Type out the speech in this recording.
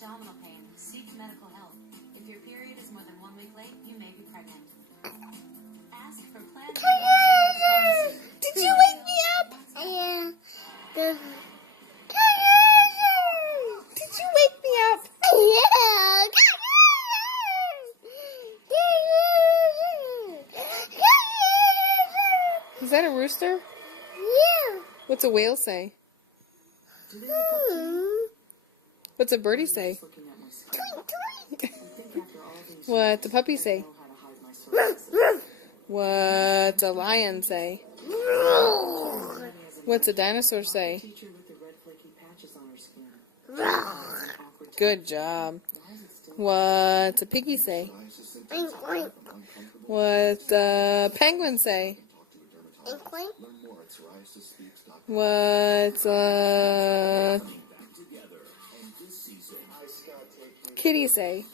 abdominal pain, seek medical help. If your period is more than 1 week late, you may be pregnant. Ask for planned pregnancy. Did you wake me up? Yeah. Did you wake me up? Is that a rooster? Yeah. What's a whale say? What's a birdie say? What's a puppy say? What's a lion say? What's a dinosaur say? Good job. What's a piggy say? What's a penguin say? What's a kitty say?